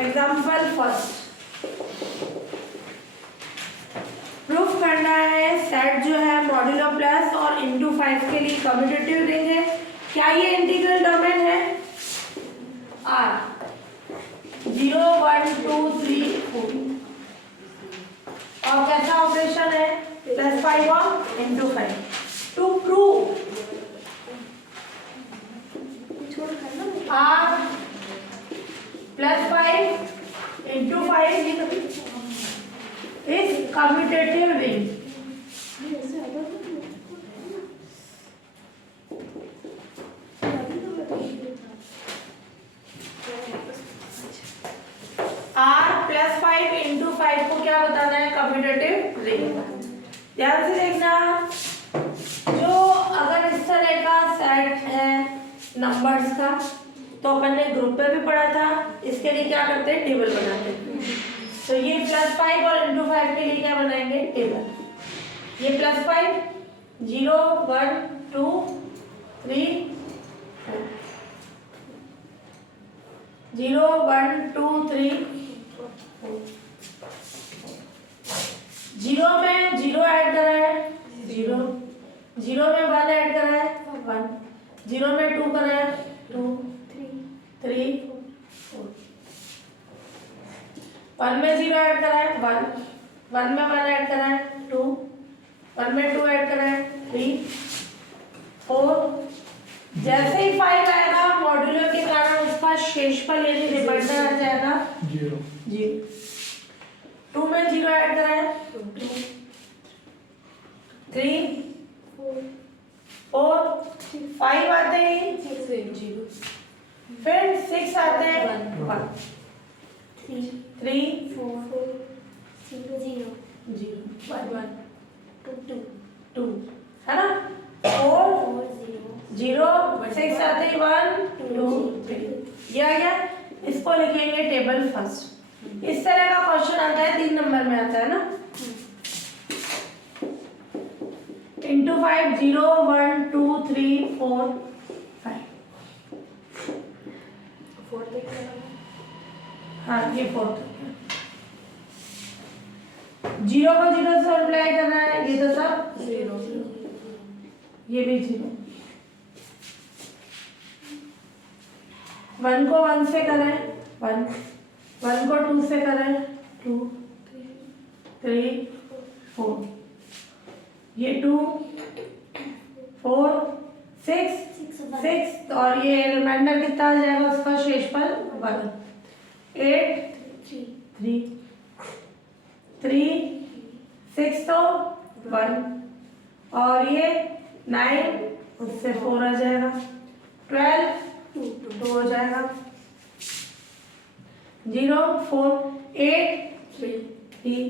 Example first, proof करना है set जो है मॉड्यूलो प्लस और इंटू 5 के लिए कम्यूटेटिव रिंग है। क्या ये इंटीग्रल डोमेन है? आर 0 1 2 3 4 और कैसा ऑपरेशन है? +5 और into 5। To prove R +5 into 5 is commutative ring. R +5 into 5 को क्या बताना है? Commutative ring. ध्यान से देखना, जो अगर इस तरह का सेट है नंबर्स का तो अपन ने ग्रुप में भी पढ़ा था, इसके लिए क्या करते हैं? टेबल बनाते हैं। तो ये +5 और इंटू 5 के लिए क्या बनाएंगे? टेबल। ये +5 0 1 2 3 0 1 2 3 0 में 0 ऐड करा है 0, 0 में 1 ऐड करा है 1, 0 में 2 करा है 2 3 4, 1 में 0 ऐड करा है 1, 1 में 1 ऐड करा है 2, 1 में 2 ऐड करा है 3 4। जैसे ही 5 आएगा मॉड्यूलो के कारण उसका शेषफल यानी रिमाइंडर आ जाएगा 0। 2 में 0 ऐड करा है 3 4 5 आते हैं 0, फिर 6 आते हैं 1 3 4 0 1 2 है ना। 4 0 6 आते ही 1 2 3 ये आ गया। इसको लिखेंगे टेबल फर्स्ट। इस तरह का क्वेश्चन आता है 3 नंबर में आता है ना। इंटू 5 0 1 2 3 4 5। हाँ ये 4 0 को 0 से मल्टीप्लाई करना है, ये तो सब 0, ये भी 0। 1 को 1 से करें 1, 1 को 2 से करें 2 3 4, ये 2 4 6 और ये रिमाइंडर कितना आ जाएगा उसका शेषफल 1 8 3 3 6 तो 1 और ये 9 उससे 4 आ जाएगा 12 2 हो जाएगा 0 4 8 3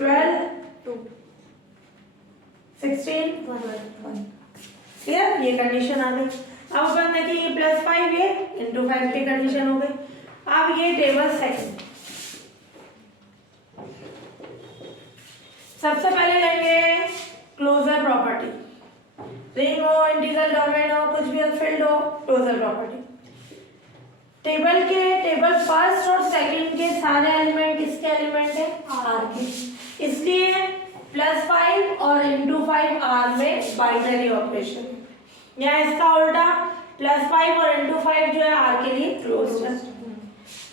12 2 16 1। क्लियर? ये कंडीशन आ गई। अब अपन देखिए ये +5 ये इंटू 5 की कंडीशन हो गई। अब ये टेबल सेकंड, सबसे पहले लेंगे क्लोजर प्रॉपर्टी। रिंग हो, इंटीग्रल डोमेन हो, कुछ भी फील्ड हो, क्लोजर प्रॉपर्टी। टेबल फर्स्ट और सेकंड के सारे एलिमेंट किसके एलिमेंट है? आर के। इसलिए +5 और इंटू 5 आर में बाइनरी ऑपरेशन। यहाँ इसका उल्टा +5 और इंटू 5 जो है आर के लिए क्लोज है।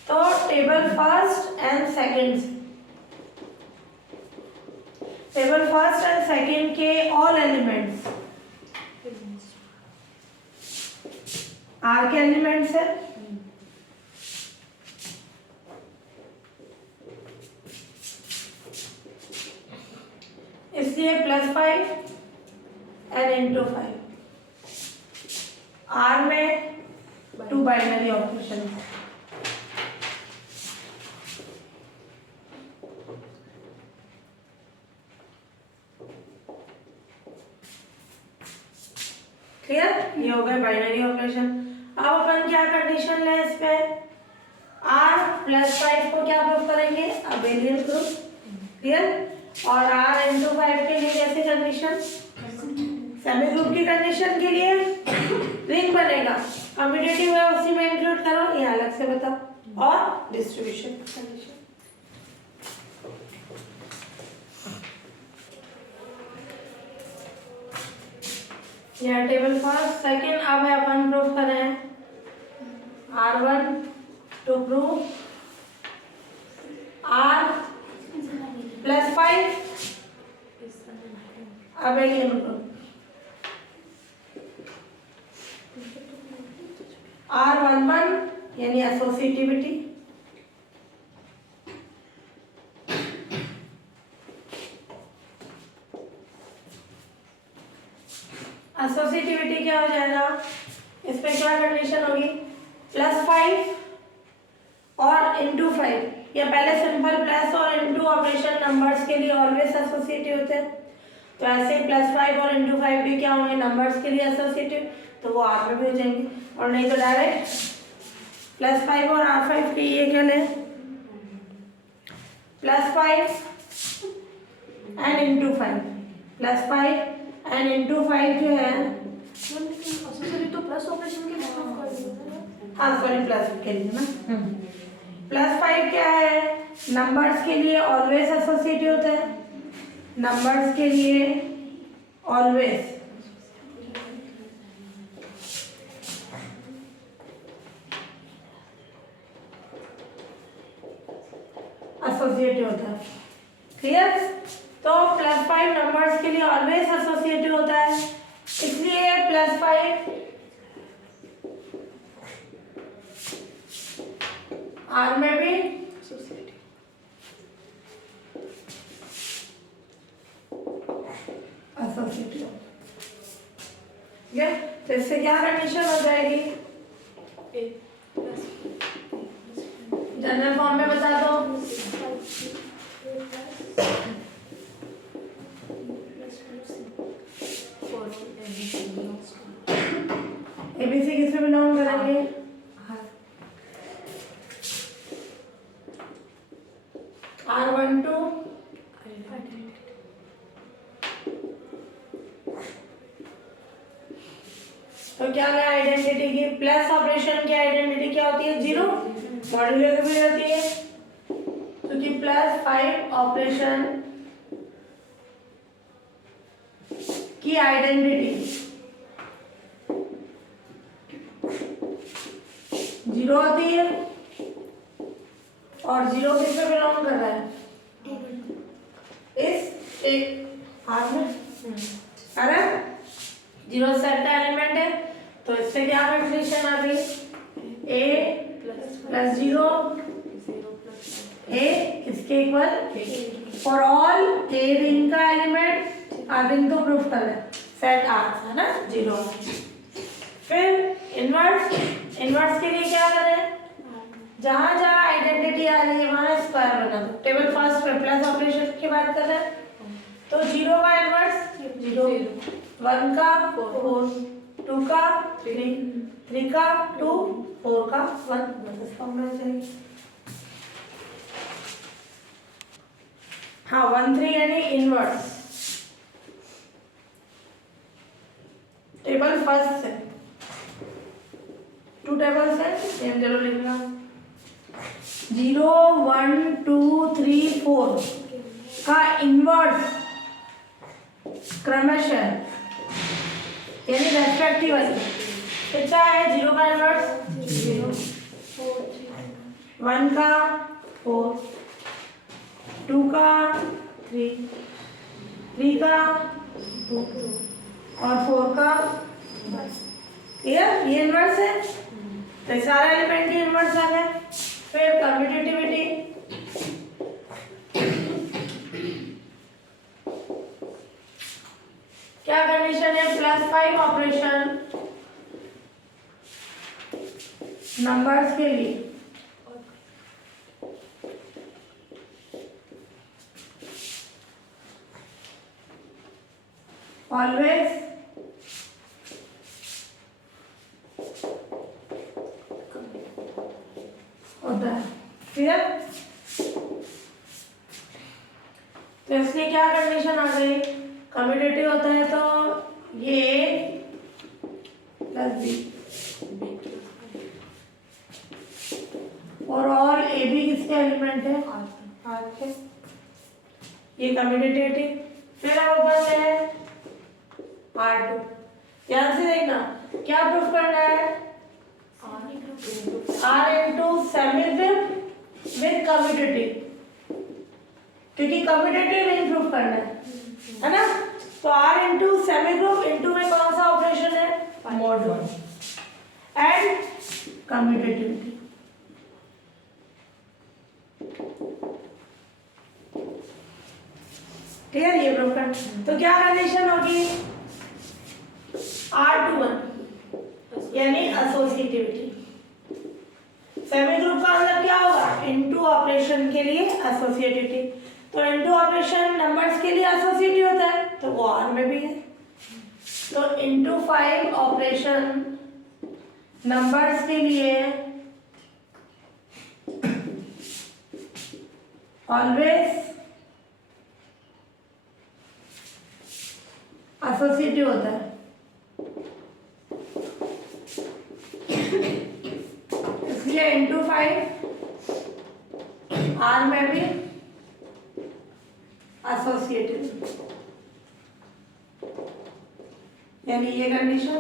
तो टेबल फर्स्ट एंड सेकंड के ऑल एलिमेंट्स आर के एलिमेंट्स है। इसलिए +5 एंड इंटू 5 आर में 2 बाइनरी ऑपरेशन है। क्लियर? ये हो गए बाइनरी ऑपरेशन। अब अपन क्या कंडीशन ले इस पे? r +5 को क्या प्रूफ करेंगे? Abelian proof. क्लियर? और r इंटू 5 के लिए कैसी कंडीशन? सेमी ग्रुप की कंडीशन के लिए रिंग बनेगा, कम्यूटेटिव है उसी में इंक्लूड करो, ये अलग से बता, और डिस्ट्रीब्यूशन। यह टेबल फर्स्ट। सेकेंड अब है अपन प्रूफ करें R1 टू प्रूव R + 5। अब अगेन R11 यानी एसोसिएटिविटी, एसोसिएटिविटी क्या हो जाएगा, इसमें क्या कंडीशन होगी, +5 और इंटू 5। या पहले सिंपल प्लस और इंटू ऑपरेशन नंबर्स के लिए ऑलवेज एसोसिएटिव होते हैं, तो ऐसे +5 और इंटू 5 भी क्या होंगे, नंबर्स के लिए एसोसिएटिव, तो वो R में भी हो जाएंगे। और नहीं तो डायरेक्ट +5 और R5 के ये क्या लें, +5 एंड इंटू 5, +5 एंड इंटू 5 जो है, तो प्लस ऑपरेशन के लिए हाँ सॉरी प्लस के लिए ना, +5 क्या है, नंबर्स के लिए ऑलवेज एसोसिएटिव होता है, नंबर्स के लिए ऑलवेज एसोसिएटिव होता है। क्लियर? तो +5 नंबर्स के लिए ऑलवेज एसोसिएटिव होता है, इसलिए +5 R में भी एसोसिएटिव। ठीक है, तो इससे क्या कंडीशन हो जाएगी, जनरल फॉर्म में बता दो। ABC किसमें बिलोंग करेंगे, R12 तो क्या है आइडेंटिटी की, प्लस ऑपरेशन की आइडेंटिटी क्या होती है, 0, मॉड्यूलर भी होती है, क्योंकि +5 ऑपरेशन की आइडेंटिटी 0 होती है, और 0 किसमें बिलोंग कर रहा है, इस एक हाथ में, है ना, 0 सेट का एलिमेंट है, तो इससे क्या कंडीशन आ गई, A + 0 A इसके equal for all A ring का एलिमेंट, R रिंग तो प्रूफ कर है, सेट R है ना 0। फिर इनवर्स के लिए क्या करें, जहां जहां आइडेंटिटी आ रही है वहां स्क्वायर बना दो। टेबल फर्स्ट में प्लस ऑपरेशन की बात कर रहे हैं, तो 0 का इनवर्स 0, 1 का 4, 2 का 3, 3 का 2, 4 का 1, बस फॉर्म में चाहिए। हाँ 1 3 यानी इनवर्स, टेबल फर्स्ट से 2 टेबल्स है, सेम चलो लिखना, 0 1 2 3 4 का इनवर्स क्रमशः यानी रेस्पेक्टिव कितना है, 0 का इनवर्स 0, 1 का 4, 2 का 3, 3 का 2 और 4 का 1। ये इनवर्स है, तो सारा एलिमेंट ही इनवर्स आ गया। फिर कम्यूटेटिविटी, क्या कंडीशन है, +5 ऑपरेशन नंबर्स के लिए ऑलवेज होता है। क्लियर? तो इसलिए क्या कंडीशन आ गई, कम्यूटेटिव होता है तो ये +B, किसके एलिमेंट है? आर के। ये कम्यूटेटिव। फिर अब अपन है R2। ध्यान से देखना क्या प्रूफ करना है? R into semi group with commutative, क्योंकि कम्यूटेटिव नहीं प्रूफ करना है ना? तो R into semi group into में कौन सा ऑपरेशन है? Module and commutativity. क्लियर? ये प्रूफ करना। तो क्या कंडीशन होगी? R21 यानी एसोसिएटिविटी। सेमी ग्रुप का मतलब क्या होगा? इनटू ऑपरेशन के लिए एसोसिएटिविटी। तो इनटू ऑपरेशन नंबर्स के लिए एसोसिएटिव होता है, तो वो आर में भी है। तो इनटू 5 ऑपरेशन नंबर्स के लिए ऑलवेज एसोसिएटिव होता है। इसलिए इंटू 5 आर में भी एसोसिएटिव, यानी ये condition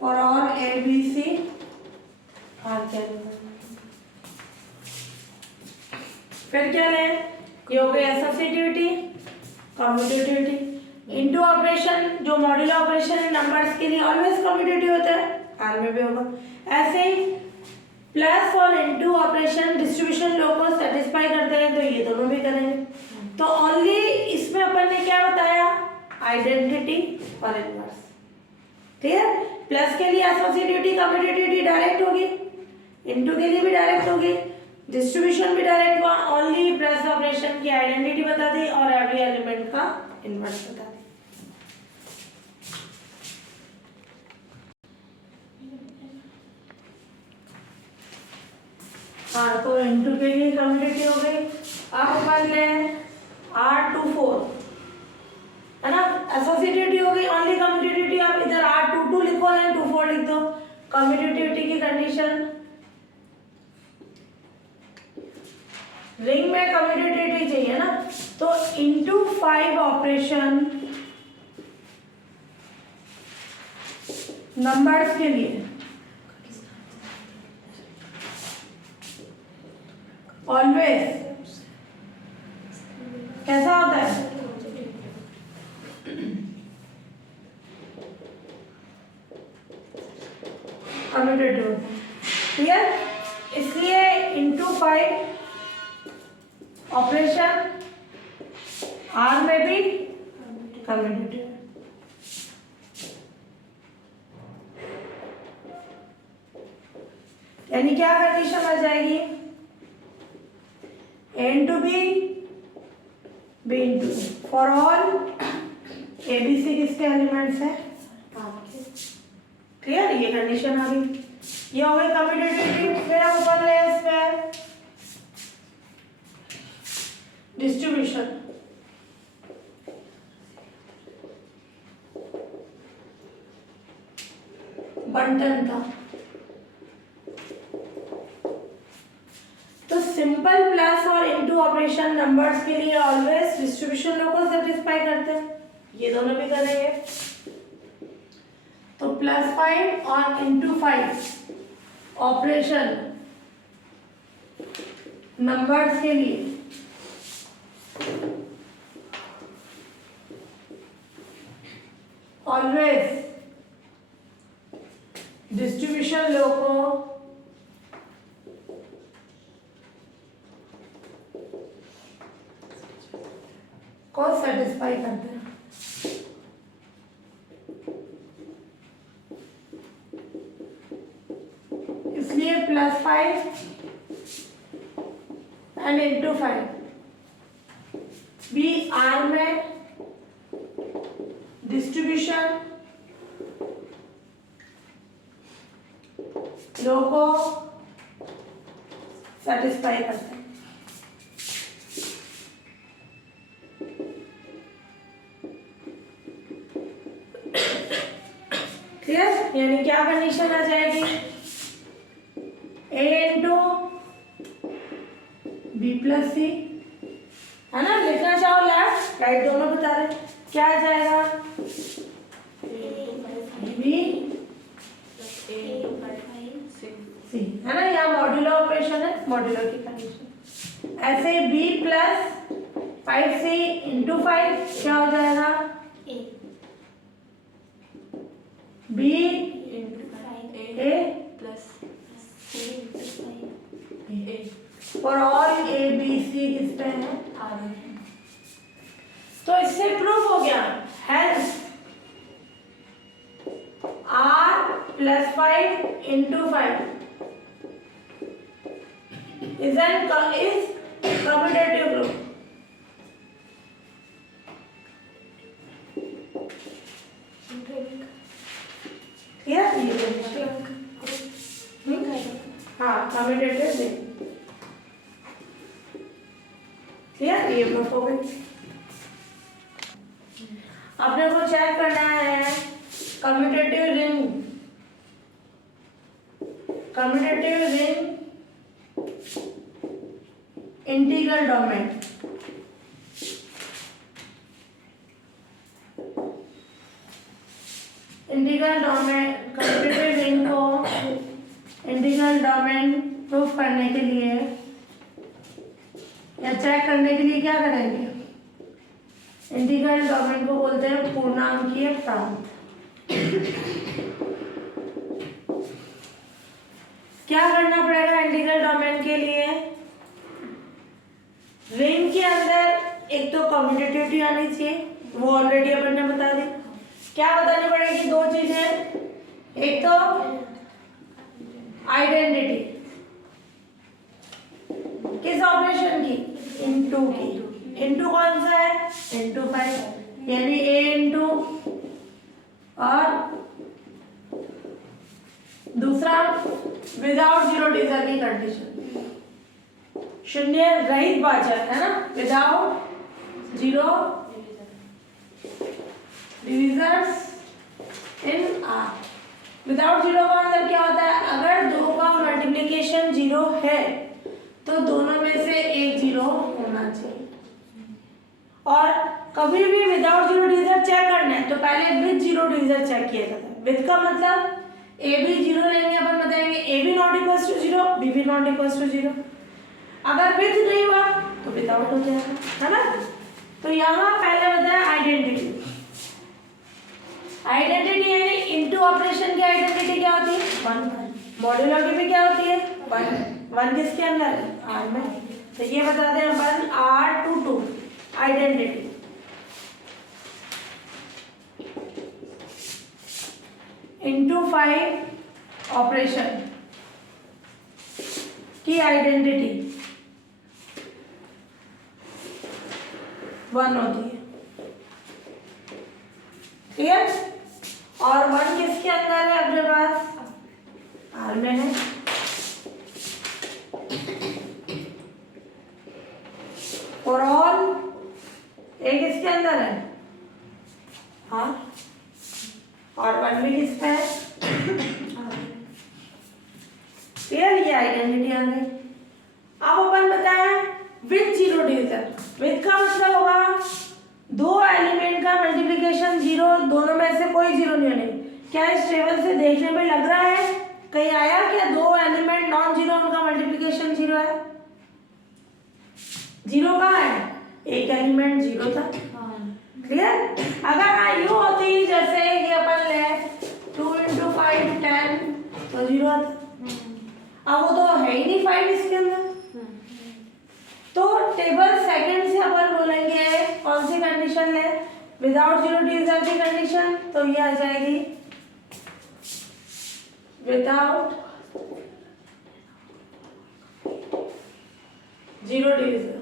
for all A B C R के। फिर क्या लें? ये हो गई एसोसिएटिविटी, कम्यूटेटिविटी। इनटू ऑपरेशन जो मॉड्यूल ऑपरेशन है नंबर्स के लिए ऑलवेज कम्यूटेटिव होता है, आर में भी होगा। ऐसे ही प्लस और इनटू ऑपरेशन डिस्ट्रीब्यूशन लॉ को सेटिस्फाई करते हैं, तो ये दोनों भी करेंगे। तो ओनली इसमें अपन ने क्या बताया? आइडेंटिटी और इनवर्स। क्लियर? प्लस के लिए एसोसिएटिविटी कम्यूटेटिविटी डायरेक्ट होगी, इनटू के लिए भी डायरेक्ट होगी, डिस्ट्रीब्यूशन भी डायरेक्ट हुआ। ओनली प्लस ऑपरेशन की आइडेंटिटी बता दी और एवरी एलिमेंट का इनवर्स बता दी। हाँ, तो इनटू के लिए कम्यूटेटिव हो गई। अब अपन ले R24 है ना, एसोसिएटिविटी हो गई। ओनली कम्यूटेटिविटी आप इधर R22 लिखो या 24 लिख दो। कम्यूटेटिविटी की कंडीशन रिंग में कम्यूटेटिविटी चाहिए ना, तो इंटू 5 ऑपरेशन नंबर्स के लिए ऑलवेज कैसा होता है? कम्यूटेटिव। क्लियर? इसलिए इंटू 5 ऑपरेशन आर में भी कम्यूटेटिव। यानी क्या कंडीशन आ जाएगी? A into B into for all A B C किसके एलिमेंट्स है? क्लियर? ये कंडीशन आ गई। ये हो गई कम्यूटेटिविटी। फिर हम ऊपर ले इसमें डिस्ट्रीब्यूशन। बंटन था। तो सिंपल प्लस और इनटू ऑपरेशन नंबर्स के लिए ऑलवेज डिस्ट्रीब्यूशन लॉ को सेटिस्फाई करते हैं, ये दोनों भी करेंगे। तो +5 और इंटू 5 ऑपरेशन नंबर्स के लिए ऑलवेज डिस्ट्रीब्यूशन लॉ को सेटिस्फाई करते हैं। इसलिए +5 एंड इंटू 5 बी आर में डिस्ट्रीब्यूशन लॉ को सेटिस्फाई करते हैं। क्लियर? यानी क्या कंडीशन आ जाएगी, ए इंटू बी प्लस सी, है ना? लिखना चाहो लेफ्ट राइट दोनों बता रहे, क्या आ जाएगा, बी सी, है ना? यहाँ मॉड्यूलर ऑपरेशन है, मॉड्यूलर की कंडीशन। ऐसे बी प्लस 5c इंटू 5 क्या हो जाएगा, बी ए और ऑल ए बी सी किस पे है, तो इससे प्रूफ हो गया हेल्स R plus 5 into 5 is commutative group. Yeah, हाँ commutative है, क्लियर? ये प्रूफ हो गई। अपने को चेक करना है commutative ring, integral domain. Commutative ring को इंटीग्रल डोमेन प्रूफ करने के लिए या चेक करने के लिए क्या करेंगे, इंटीग्रल डोमेन को बोलते हैं पूर्णांकीय प्रांत। क्या करना पड़ेगा इंटीग्रल डोमेन के लिए, रिंग के अंदर एक तो कम्यूटेटिविटी आनी चाहिए, वो ऑलरेडी अपन ने बता दी। क्या बतानी पड़ेगी, दो चीजें, एक तो आइडेंटिटी किस ऑपरेशन की, इनटू की। इनटू कौन सा है, इनटू 5, यानी ए इंटू और दूसरा विदाउट जीरो डिवीजर की कंडीशन, शून्य रहित भाजक, है ना? Without zero divisors in are. Without zero का मतलब क्या होता है, अगर दो का मल्टीप्लिकेशन जीरो है तो दोनों में से एक जीरो होना चाहिए। और कभी भी विदाउट जीरो डिविजर चेक करना है तो पहले विद जीरो डिविजर चेक किया जाता है। विद का मतलब ए भी जीरो लेंगे, अपन बताएंगे ए भी not equals to zero, B भी नॉट इक्वल्स टू जीरो। अगर विद नहीं हुआ तो विदाउट हो जाएगा, है ना? तो यहाँ पहले बताया आइडेंटिटी। आइडेंटिटी यानी इनटू ऑपरेशन की आइडेंटिटी क्या होती है, 1। मॉड्यूलर की भी क्या होती है, 1 किसके अंदर, आर में। तो ये बता दें अपन R to 2 identity. Into 5 operation की आइडेंटिटी 1 होती है, क्लियर? और 1 किसके अंदर है अपने पास, आर में है। और ऑल ए किसके अंदर है, हाँ, और 1 भी किस पे है, क्लियर? ये आइडेंटिटी आ गई। अब अपन बताएं विद जीरो डिविजन। विद का मतलब होगा दो एलिमेंट का मल्टीप्लिकेशन जीरो, दोनों में से कोई जीरो नहीं होने। क्या इस टेबल से देखने में लग रहा है कहीं आया क्या दो एलिमेंट नॉन जीरो उनका मल्टीप्लिकेशन जीरो है? जीरो कहाँ है, एक एलिमेंट जीरो था, क्लियर? अगर आयु होती जैसे कि अपन ले 2 into 5 10 तो जीरो आता। अब वो तो है ही नहीं 5 इसके अंदर, तो टेबल सेकंड से अपन बोलेंगे कौन सी कंडीशन ले, विदाउट जीरो डिविजन की कंडीशन। तो ये आ जाएगी without zero division.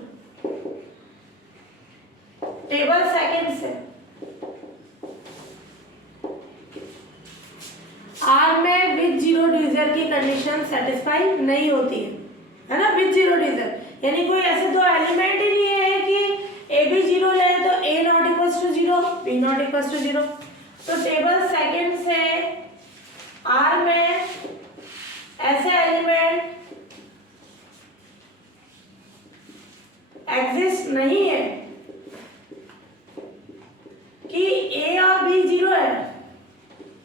Table second से आर में विद जीरो डिविजन की कंडीशन सेटिस्फाई नहीं होती है ना? विद जीरो डिविजन यानी कोई ऐसे दो एलिमेंट ही नहीं है कि ए भी जीरो ले तो A not equals to zero, B not equals to zero. तो टेबल सेकंड से आर में ऐसे एलिमेंट एग्जिस्ट नहीं है कि ए और बी जीरो है,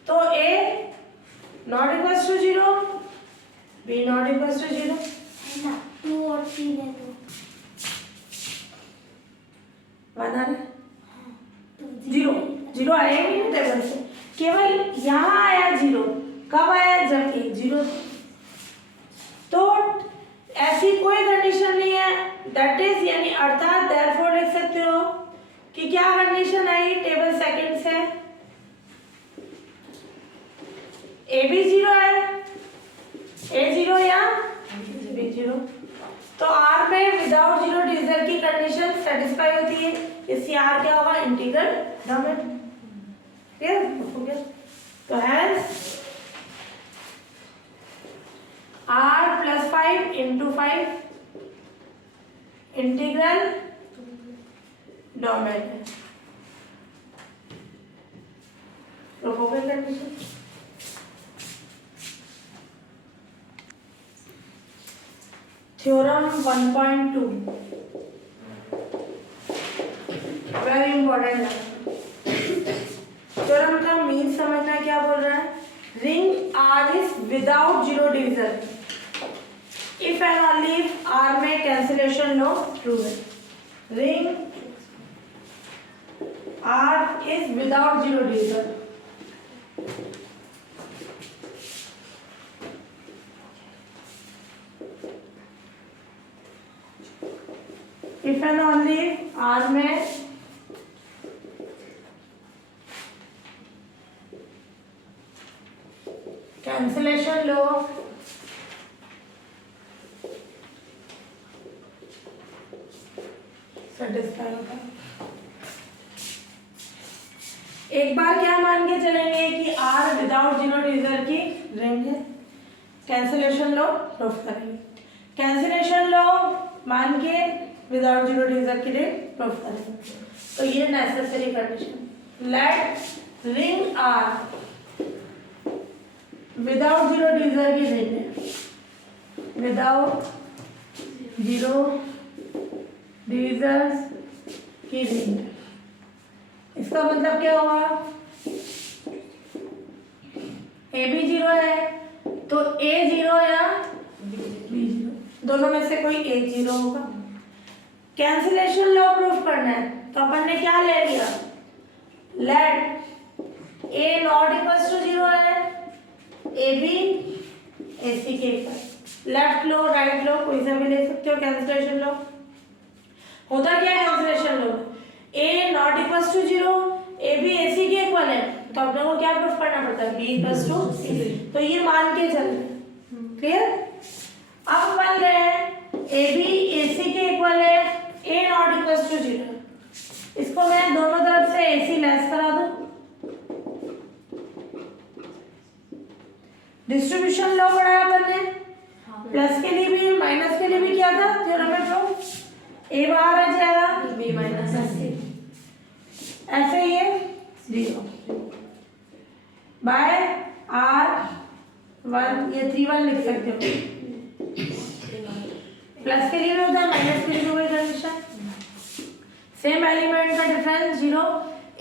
तो A not equal to zero, B not equal to zero. है ना, 2 और 3 है तो बना रहे जीरो, जीरो आया ही नहीं टेबल से, केवल यहाँ आया जीरो। कब आया? जब एक जीरो। तो ऐसी कोई कंडीशन नहीं है, दैट इज यानी अर्थात देयरफॉर लिख सकते हो कि क्या कंडीशन आई टेबल सेकंड से, ए भी जीरो है, ए जीरो या बी जीरो। तो आर में विदाउट जीरो डिविजन की कंडीशन सेटिस्फाई होती है, इससे आर क्या होगा? Integral domain. क्लियर हो गया? तो hence R plus 5 into 5 integral domain है। तो हो गई कंडीशन। थ्योरम 1.2 वेरी इंपॉर्टेंट है। थ्योरम का मीन समझना, क्या बोल रहा है? Ring R is without zero division if and only if R में कैंसिलेशन लॉ ट्रू है। Ring R is without zero division if and only R में कैंसिलेशन लो सेटिस्फाई होगा। एक बार क्या मान के चलेंगे कि आर विदाउट जीरो डिवीजन की रिंग है, कैंसिलेशन लो प्रूफ करेंगे। कैंसिलेशन लो मान के विदाउट जीरो डिवीजन की रिंग प्रूफ करेंगे। तो ये necessary condition, let ring R without zero division की रिंग है, विदाउट जीरो डिवीजन की रिंग है। इसका मतलब क्या हुआ? ए भी जीरो है तो ए जीरो या बी जीरो, दोनों में से कोई एक जीरो होगा। कैंसिलेशन लॉ प्रूफ करना है तो अपन ने क्या ले लिया? Let A not equal to zero है, ए बी ए सी के इक्वल। लेफ्ट लो राइट लो कोई सा भी ले सकते हो। कैंसिलेशन लो होता क्या है? कैंसिलेशन लो A not equal to zero, A B A C के इक्वल है, तो अपने को क्या प्रूफ करना पड़ता है? बी इक्वल टू सी। तो ये मान के चल क्लियर। अब मान रहे हैं ए बी ए सी के इक्वल है, ए नॉट इक्वल टू जीरो, इसको मैं दोनों तरफ से ए सी लेस करा दूं। डिस्ट्रीब्यूशन लॉ पढ़ाया अपन ने, प्लस के लिए भी माइनस के लिए भी किया था थ्योरम में। तो ए बाहर आ जाएगा, बी माइनस सी, ऐसे ये जीरो बाय आर वन, ये 3 1 लिख सकते हो। प्लस के लिए भी होता है, माइनस के लिए भी वही कंडीशन। सेम एलिमेंट का डिफरेंस जीरो।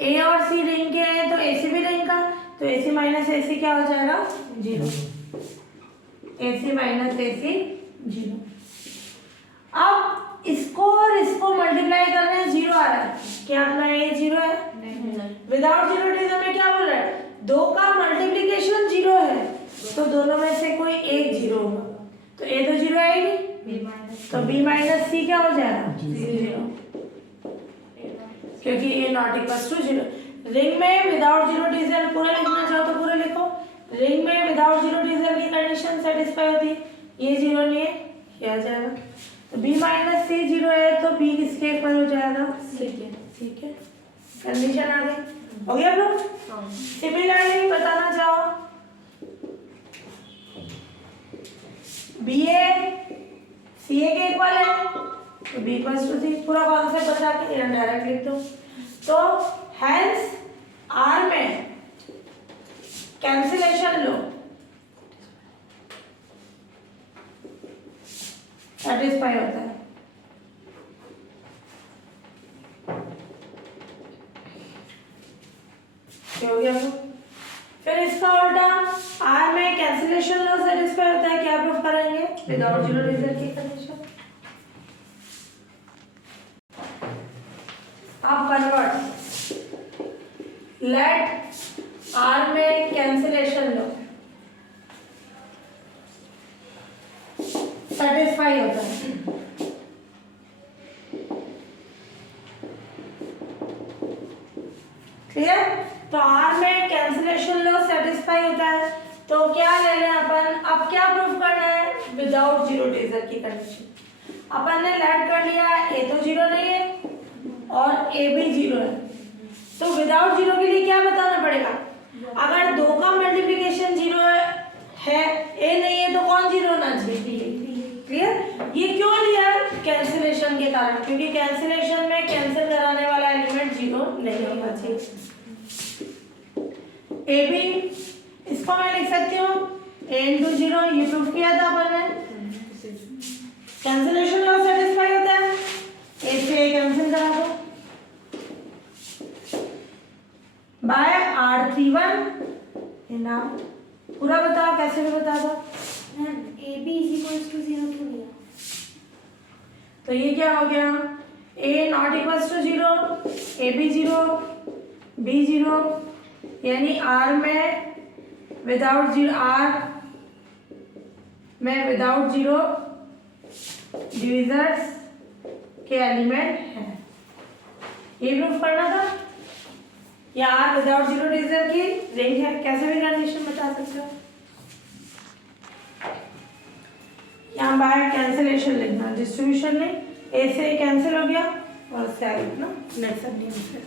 ए और सी रिंग के हैं तो ए सी भी रिंग का, तो ए सी माइनस ए सी क्या हो जाएगा? जीरो। ए सी माइनस ए सी जीरो। अब इसको और इसको मल्टीप्लाई करना है, जीरो आ रहा है, क्या अपना ए जीरो है? विदाउट जीरो डिवीजन में क्या बोल रहा है? दो का मल्टीप्लिकेशन जीरो है तो दोनों में से कोई एक जीरो होगा, तो ए तो जीरो आएगी, तो बी माइनस सी क्या हो जाएगा? जीरो, क्योंकि A not equal to zero. Ring में विदाउट जीरो डिवीजन पूरा लिखना चाहो तो पूरा लिखो। रिंग में विदाउट जीरो डिवीजन की कंडीशन सेटिस्फाई होती है, ये जीरो नहीं है, ये आ जाएगा। तो b माइनस सी जीरो है तो b किसके इक्वल हो जाएगा? ठीक है, कंडीशन आ गई। हो गया ब्रो? सिमिलरली बताना चाहो बी ए सी ए के इक्वल है तो b इक्वल टू सी, पूरा कॉन्सेप्ट बता के डायरेक्ट लिख दो। तो हेंस आर में कैंसिलेशन लो सेटिस्फाई होता है। क्या हो गया वो? फिर इसका उल्टा आर में कैंसिलेशन लॉ सेटिस्फाई होता है, क्या प्रूफ करेंगे? विदाउट जीरो डिवीजन की कंडीशन। आप कन्वर्ट लेट आर में कैंसिलेशन लो सेटिस्फाई होता है। क्लियर? तो आर में कैंसिलेशन लो सेटिस्फाई होता है, तो क्या ले लें अपन? अब क्या प्रूफ करना है? विदाउट जीरो डिवीजन की कंडीशन। अपन ने लेट कर लिया, ए तो जीरो नहीं है और ए भी जीरो है, तो विदाउट जीरो के लिए क्या बताना पड़ेगा? अगर दो का मल्टीप्लिकेशन जीरो है, ए नहीं है, तो कौन जीरो होना चाहिए? क्लियर? ये क्यों लिया? कैंसिलेशन के कारण, क्योंकि कैंसिलेशन में कैंसिल कराने वाला एलिमेंट जीरो नहीं होना चाहिए। ए भी इसको मैं लिख सकती हूँ ए इंटू जीरो, ये प्रूफ किया था अपन ने। कैंसिलेशन लॉ सेटिस्फाई होता है, ए से ए कैंसिल करा दो बाय R31 ना। पूरा बताओ, कैसे भी बता दो। A B is equals to 0 क्यों लिया? तो ये क्या हो गया? A not equals to zero, A B zero, B zero, यानी आर में विदाउट जीरो, आर में विदाउट जीरो डिविजर्स के एलिमेंट है। ये प्रूफ करना था। या आर विदाउट जीरो डिविजर की रिंग है, कैसे भी कंडीशन बता सकते हो। यहाँ बाय कैंसिलेशन लिखना, डिस्ट्रीब्यूशन नहीं, ए से कैंसिल हो गया और उससे लिखना नेट सब नियम से।